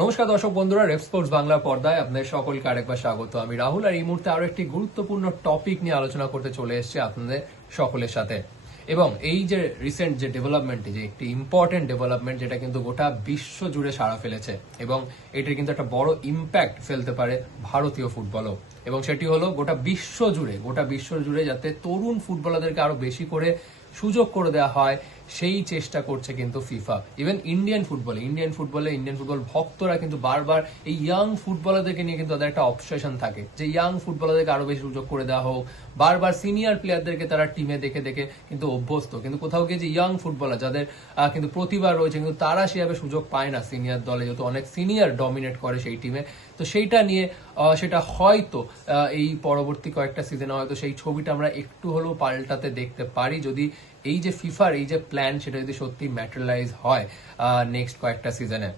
নমস্কার দর্শক বন্ধুরা, রেফ স্পোর্টস বাংলা পর্দায় আপনাদের সকলকে আরেকবার স্বাগত। আমি রাহুল, আর এই মুহূর্তে আরো একটি গুরুত্বপূর্ণ টপিক নিয়ে আলোচনা করতে চলে এসেছি আপনাদের সকলের সাথে। এবং এই যে রিসেন্ট যে ডেভেলপমেন্ট, যে একটি ইম্পর্টেন্ট ডেভেলপমেন্ট যেটা কিন্তু গোটা বিশ্ব জুড়ে সাড়া ফেলেছে এবং এটির কিন্তু একটা বড় ইম্প্যাক্ট ফেলতে পারে ভারতীয় ফুটবলও, এবং সেটি হলো গোটা বিশ্ব জুড়ে যাতে তরুণ ফুটবলারদেরকে আরো বেশি করে সুযোগ করে দেওয়া হয় সেই চেষ্টা করছে কিন্তু ফিফা। ইভেন ইন্ডিয়ান ফুটবল ভক্তরা কিন্তু বারবার এই ইয়াং ফুটবলারদেরকে নিয়ে কিন্তু তাদের একটা অবসেশন থাকে যে ইয়াং ফুটবলারদেরকে আরো বেশি সুযোগ করে দেওয়া হোক। বারবার সিনিয়র প্লেয়ারদেরকে তারা টিমে দেখে দেখে কিন্তু অভ্যস্ত, কিন্তু কোথাও গিয়ে যে ইয়াং ফুটবলার যাদের কিন্তু প্রতিভা রয়েছে কিন্তু তারা সেভাবে সুযোগ পায় না সিনিয়র দলে, যেহেতু অনেক সিনিয়র ডমিনেট করে সেই টিমে। তো সেইটা নিয়ে সেটা হয়তো এই পরবর্তী কয়েকটা সিজনে হয়তো সেই ছবিটা আমরা একটু হলেও পাল্টাতে দেখতে পারি, যদি এই যে ফিফার এই যে প্ল্যান সেটা যদি সত্যি ম্যাটেরিয়ালাইজ হয় নেক্সট কয়েকটা সিজনে।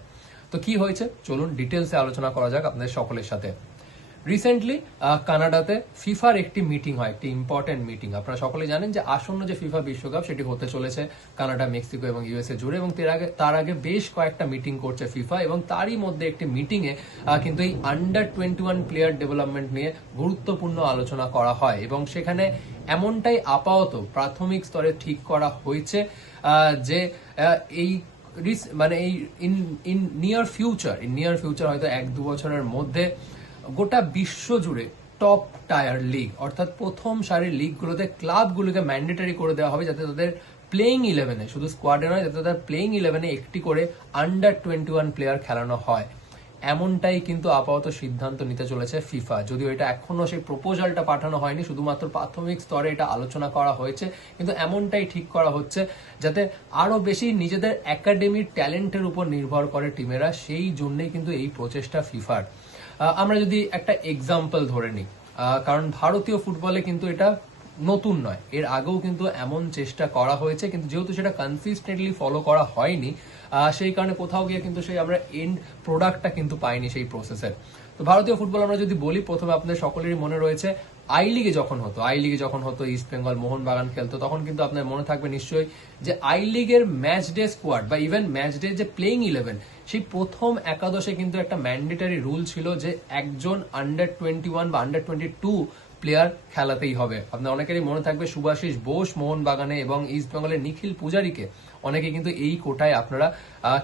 তো কি হয়েছে চলুন ডিটেলসে আলোচনা করা যাক আপনাদের সকলের সাথে। রিসেন্টলি কানাডাতে ফিফার একটি মিটিং হয়, একটি ইম্পর্টেন্ট মিটিং। আপনারা সকলে জানেন যে আসন্ন যে ফিফা বিশ্বকাপ সেটি হতে চলেছে কানাডা, মেক্সিকো এবং ইউএসএ জুড়ে, এবং তার আগে বেশ কয়েকটা মিটিং করছে ফিফা, এবং তারই মধ্যে একটি মিটিংয়ে কিন্তু এই আন্ডার 21 প্লেয়ার ডেভেলপমেন্ট নিয়ে গুরুত্বপূর্ণ আলোচনা করা হয়। এবং সেখানে এমনটাই আপাতত প্রাথমিক স্তরে ঠিক করা হয়েছে যে এই মানে এই ইন নিয়ার ফিউচার হয়তো 1-2 বছরের মধ্যে গোটা বিশ্ব জুড়ে টপ টায়ার লিগ অর্থাৎ প্রথম সারির লিগগুলোতে ক্লাবগুলোকে ম্যান্ডেটরি করে দেওয়া হবে, যাতে তাদের প্লেইং ইলেভেনে, শুধু স্কোয়াডে নয়, যাতে তাদের প্লেইং ইলেভেনে একটি করে আন্ডার 21 প্লেয়ার খেলানো হয়। এমনটাই কিন্তু আপাতত সিদ্ধান্ত নিতে চলেছে ফিফা, যদিও এটা এখনো সেই প্রপোজালটা পাঠানো হয়নি, শুধুমাত্র প্রাথমিক স্তরে এটা আলোচনা করা হয়েছে। কিন্তু এমনটাই ঠিক করা হচ্ছে যাতে আরো বেশি নিজেদের একাডেমির ট্যালেন্টের উপর নির্ভর করে টিমেরা, সেই জন্যই কিন্তু এই প্রচেষ্টা ফিফার। আমরা যদি একটা এক্সাম্পল ধরে নিই, কারণ ভারতীয় ফুটবলে কিন্তু এটা নতুন নয়, এর আগেও কিন্তু এমন চেষ্টা করা হয়েছে, কিন্তু যেহেতু সেটা কনসিস্টেন্টলি ফলো করা হয়নি সেই কারণে কোথাও গিয়ে কিন্তু সেই আমরা এন্ড প্রোডাক্টটা কিন্তু পাইনি সেই প্রসেসের। তো ভারতীয় ফুটবল আমরা যদি বলি, প্রথমে আপনাদের সকলেরই মনে রয়েছে আই লিগে যখন হতো ইস্ট বেঙ্গল মোহনবাগান খেলতো, তখন কিন্তু আপনার মনে থাকবে নিশ্চয়ই যে আই লিগের ম্যাচ ডে স্কোয়াড বা ইভেন ম্যাচ ডে যে প্লেইং ইলেভেন, সেই প্রথম একাদশে কিন্তু একটা ম্যান্ডেটারি রুল ছিল যে একজন আন্ডার 21 বা আন্ডার 22 প্লেয়ার খেলাতেই হবে। আপনার অনেকেরই মনে থাকবে সুভাশিস বোস মোহনবাগানে এবং ইস্ট বেঙ্গলের নিখিল পূজারীকে অনেকে কিন্তু এই কোটায় আপনারা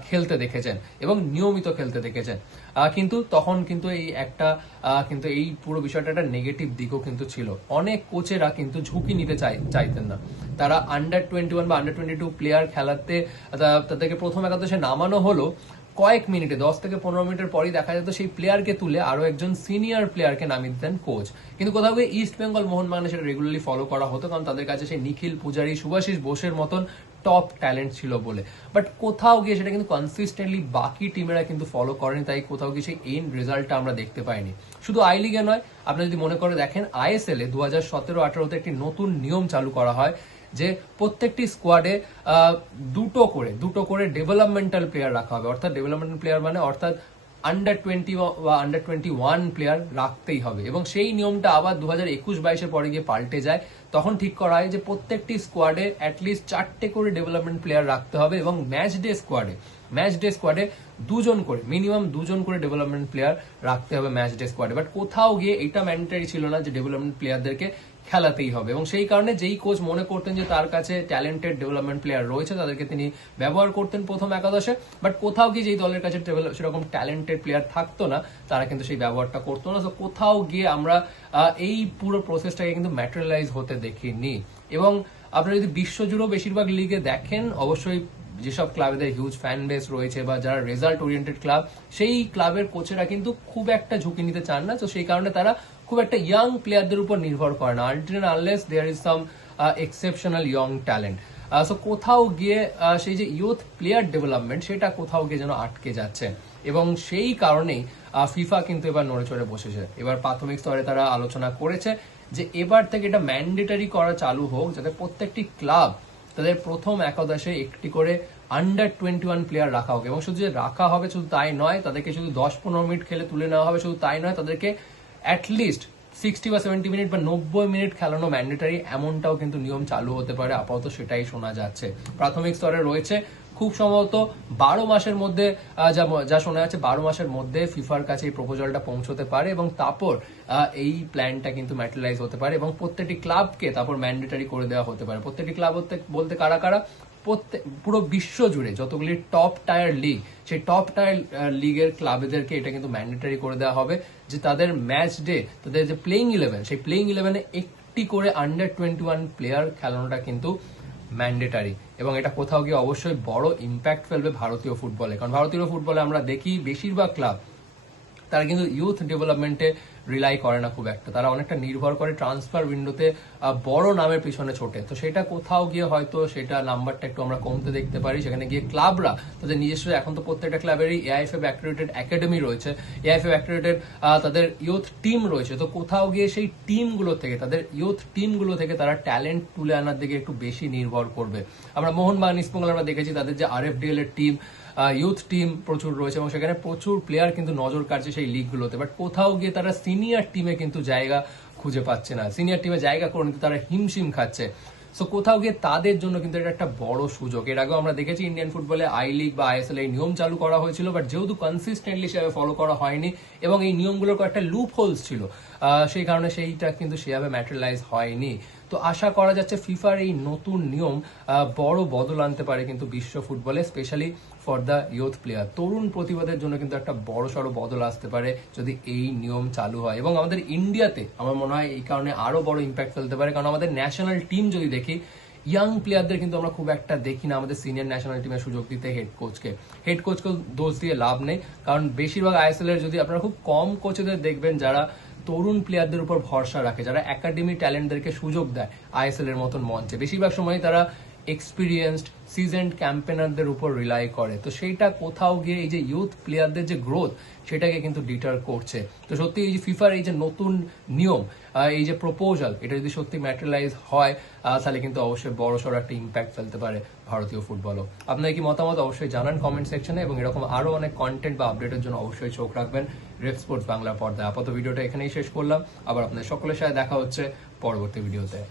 খেলতে দেখেছেন এবং নিয়মিত খেলতে দেখেছেন। কিন্তু তখন কিন্তু কিন্তু এই পুরো বিষয়টা একটা নেগেটিভ দিকও কিন্তু ছিল। অনেক কোচেরা কিন্তু ঝুঁকি নিতে চাইতেন না, তারা আন্ডার 21 বা আন্ডার 22 প্লেয়ার খেলাতে তাদেরকে প্রথম একাদশে নামানো হলো, কয়েক মিনিটে 10 থেকে 15 মিনিটের পরই দেখা যেত সেই প্লেয়ারকে তুলে আরো একজন সিনিয়র প্লেয়ারকে নামিয়ে দিতেন কোচ। কিন্তু কোথাও গিয়ে ইস্ট বেঙ্গল মোহনবাগানে সেটা রেগুলারলি ফলো করা হতো, কারণ তাদের কাছে সেই নিখিল পূজারী, সুভাশিস বোসের মতন টপ ট্যালেন্ট ছিল বলে। বাট কোথাও গিয়ে সেটা কিন্তু কনসিস্টেন্টলি বাকি টিমেরা কিন্তু ফলো করেনি, তাই কোথাও গিয়ে সেই এন্ড রেজাল্টটা আমরা দেখতে পাইনি। শুধু আই লিগে নয়, আপনি যদি মনে করে দেখেন আইএসএল এ 2017-18 একটি নতুন নিয়ম চালু করা হয় যে প্রত্যেকটি স্কোয়াডে দুটো করে ডেভেলপমেন্টাল প্লেয়ার রাখা হবে। অর্থাৎ ডেভেলপমেন্টাল প্লেয়ার মানে অর্থাৎ আন্ডার 20 বা আন্ডার 21 প্লেয়ার রাখতেই হবে। এবং সেই নিয়মটা আবার 2021-22 পরে গিয়ে পাল্টে যায়। তখন ঠিক করা হয় যে প্রত্যেকটি স্কোয়াডে অ্যাটলিস্ট 4টে করে ডেভেলপমেন্ট প্লেয়ার রাখতে হবে, এবং ম্যাচ ডে স্কোয়াডে মিনিমাম দুজন করে ডেভেলপমেন্ট প্লেয়ার রাখতে হবে ম্যাচ ডে স্কোয়াডে। বাট কোথাও গিয়ে এটা ম্যান্ডেটরি ছিল না যে ডেভেলপমেন্ট প্লেয়ারদেরকে খেলাতেই হবে, এবং সেই কারণে যেই কোচ মনে করতেন যে তার কাছে ট্যালেন্টেড ডেভেলপমেন্ট প্লেয়ার রয়েছে তাদেরকে তিনি ব্যবহার করতেন প্রথম একাদশে। বাট কোথাও গিয়ে যেই দলের কাছে সেরকম ট্যালেন্টেড প্লেয়ার থাকতো না, তারা কিন্তু সেই ব্যবহারটা করতো না। তো কোথাও গিয়ে আমরা এই পুরো প্রসেসটাকে কিন্তু ম্যাটেরিয়ালাইজ হতে দেখিনি। এবং আপনারা যদি বিশ্বজুড়েও বেশিরভাগ লিগে দেখেন, অবশ্যই যেসব ক্লাবেদের হিউজ ফ্যান বেস রয়েছে বা যারা রেজাল্ট ওরিয়েন্টেড ক্লাব, সেই ক্লাবের কোচেরা কিন্তু খুব একটা ঝুঁকি নিতে চান না। তো সেই কারণে তারা খুব একটা ইয়াং প্লেয়ারদের উপর নির্ভর করে না, until unless there is some exceptional young talent. So কোথাও গিয়ে সেই যে ইউথ প্লেয়ার ডেভেলপমেন্ট সেটা কোথাও গিয়ে যেন আটকে যাচ্ছে, এবং সেই কারণেই ফিফা কিন্তু এবার নড়ে চড়ে বসেছে। এবার প্রাথমিক স্তরে তারা আলোচনা করেছে যে এবার থেকে এটা ম্যান্ডেটারি করা চালু হোক, যাতে প্রত্যেকটি ক্লাব তাদের প্রথম একাদশে একটি করে আন্ডার 21 প্লেয়ার রাখা হোক। এবং শুধু যে রাখা হবে শুধু তাই নয়, তাদেরকে শুধু 10-15 মিনিট খেলে তুলে নেওয়া হবে শুধু তাই নয়, তাদেরকে অ্যাটলিস্ট 60 বা 70 মিনিট বা 90 মিনিট খেলানো ম্যান্ডেটারি, এমনটাও কিন্তু নিয়ম চালু হতে পারে। আপাতত সেটাই শোনা যাচ্ছে। প্রাথমিক স্তরে রয়েছে খুব সম্ভবত 12 মাসের মধ্যে যা শোনা যাচ্ছে 12 মাসের মধ্যে ফিফার কাছে এই প্রপোজালটা পৌঁছতে পারে এবং তারপর এই প্ল্যানটা কিন্তু ম্যাটেরিয়ালাইজ হতে পারে এবং প্রত্যেকটি ক্লাবকে তারপর ম্যান্ডেটারি করে দেওয়া হতে পারে। প্রত্যেকটি ক্লাব বলতে কারা কারা, পুরো বিশ্ব জুড়ে যতগুলি টপ টায়ার লিগ, সেই টপ টায়ার লিগের ক্লাবদেরকে এটা কিন্তু ম্যান্ডেটারি করে দেওয়া হবে যে তাদের ম্যাচ ডে, তাদের যে প্লেইং 11, সেই প্লেইং 11-এ একটি করে আন্ডার 21 প্লেয়ার খেলানোটা কিন্তু ম্যান্ডেটারি। এবং এটা কোথাও গিয়ে অবশ্যই বড় ইম্প্যাক্ট ফেলবে ভারতীয় ফুটবলে, কারণ ভারতীয় ফুটবলে আমরা দেখি বেশিরভাগ ক্লাব তারা কিন্তু ইউথ ডেভেলপমেন্টে রিলাই করে না খুব একটা, তারা অনেকটা নির্ভর করে ট্রান্সফার উইন্ডোতে বড় নামের পিছনে ছোটে। তো সেটা কোথাও গিয়ে হয়তো সেটা নাম্বারটা একটু আমরা কমতে দেখতে পারি। সেখানে গিয়ে ক্লাবরা তাদের নিজস্ব, এখন তো প্রত্যেকটা ক্লাবেরই এআইএফএফ অ্যাক্রেডিটেড একাডেমি রয়েছে, এআইএফএফ অ্যাক্রেডিটেড তাদের ইউথ টিম রয়েছে। তো কোথাও গিয়ে সেই টিমগুলো থেকে, তাদের ইউথ টিমগুলো থেকে তারা ট্যালেন্ট তুলে আনার দিকে একটু বেশি নির্ভর করবে। আমরা মোহনবাগান, ইস্টবেঙ্গল আমরা দেখেছি তাদের যে আরএফডিএল এর টিম, ইউথ টিম প্রচুর রয়েছে এবং সেখানে প্রচুর প্লেয়ার কিন্তু নজর কাটছে সেই লিগগুলোতে। বাট কোথাও গিয়ে তারা সিনিয়র টিমে কিন্তু জায়গা খুঁজে পাচ্ছে না, সিনিয়র টিমে জায়গা করে নিতে তারা হিমশিম খাচ্ছে। সো কোথাও গিয়ে তাদের জন্য কিন্তু এটা একটা বড় সুযোগ। এর আগেও আমরা দেখেছি ইন্ডিয়ান ফুটবলে আই লিগ বা আইএসএল এই নিয়ম চালু করা হয়েছিল, বাট যেহেতু কনসিস্টেন্টলি সেভাবে ফলো করা হয়নি এবং এই নিয়মগুলোর কয়েকটা লুপ হোলস ছিল, সেই কারণে সেইটা কিন্তু সেভাবে ম্যাটেরিয়ালাইজ হয়নি। তো আশা করা যাচ্ছে ফিফার এই নতুন নিয়ম বড় বদল আনতে পারে কিন্তু বিশ্ব ফুটবলে, specially for the youth player. তরুণ প্রতিভাদের জন্য কিন্তু একটা বড় সড়ো বদল আসতে পারে যদি এই নিয়ম চালু হয়। এবং আমাদের ইন্ডিয়াতে আমার মনে হয় এই কারণে আরো বড় ইম্প্যাক্ট ফেলতে পারে, কারণ আমাদের ন্যাশনাল টিম যদি দেখি, ইয়াং প্লেয়ারদের কিন্তু আমরা খুব একটা দেখি না আমাদের সিনিয়র ন্যাশনাল টিমে সুযোগ দিতে হেড কোচকে দোষ দিয়ে লাভ নেই, কারণ বেশিরভাগ আইএসএল এর যদি আপনারা খুব কম কোচদের দেখবেন যারা তরুণ প্লেয়ারদের উপর ভরসা রাখে, যারা একাডেমি ট্যালেন্টদেরকে সুযোগ দেয় আইএসএল এর মতন মঞ্চে। বেশিরভাগ সময় তারা এক্সপিরিয়েন্সড সিজেন্ড ক্যাম্পেনারদের উপর রিলাই করে। তো সেইটা কোথাও গিয়ে এই যে ইউথ প্লেয়ারদের যে গ্রোথ, সেটাকে কিন্তু ডিটার করছে। তো সত্যি এই যে ফিফার এই যে নতুন নিয়ম, এই যে প্রপোজাল, এটা যদি সত্যি ম্যাটেরিয়ালাইজ হয় তাহলে কিন্তু অবশ্যই বড় সড় একটা ইম্প্যাক্ট ফেলতে পারে ভারতীয় ফুটবলও। আপনার কি মতামত অবশ্যই জানান কমেন্ট সেকশনে, এবং এরকম আরো অনেক কন্টেন্ট বা আপডেটের জন্য অবশ্যই চোখ রাখবেন রেড স্পোর্টস বাংলা পর্দায়। আপাতত ভিডিওটা এখানেই শেষ করলাম, আবার আপনাদের সকলের সাথে দেখা হচ্ছে পরবর্তী ভিডিওতে।